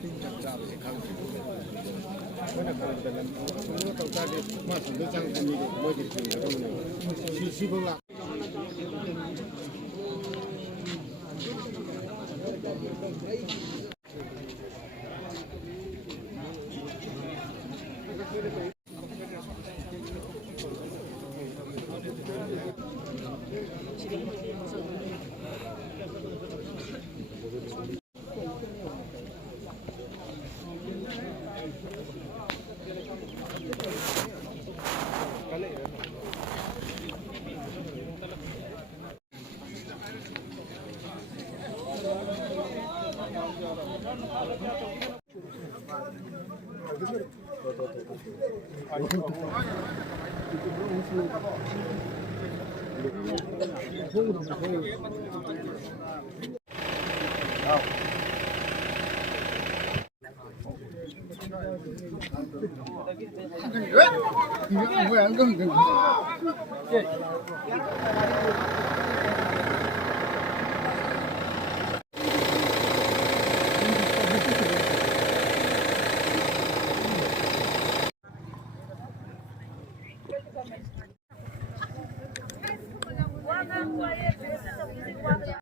잡잡이 강지고 그러나 그러면 또 또다시 맛도 장점이 뭐지 그러면 시시고가 뭐야 안 가면 되는 Guarda, guarda,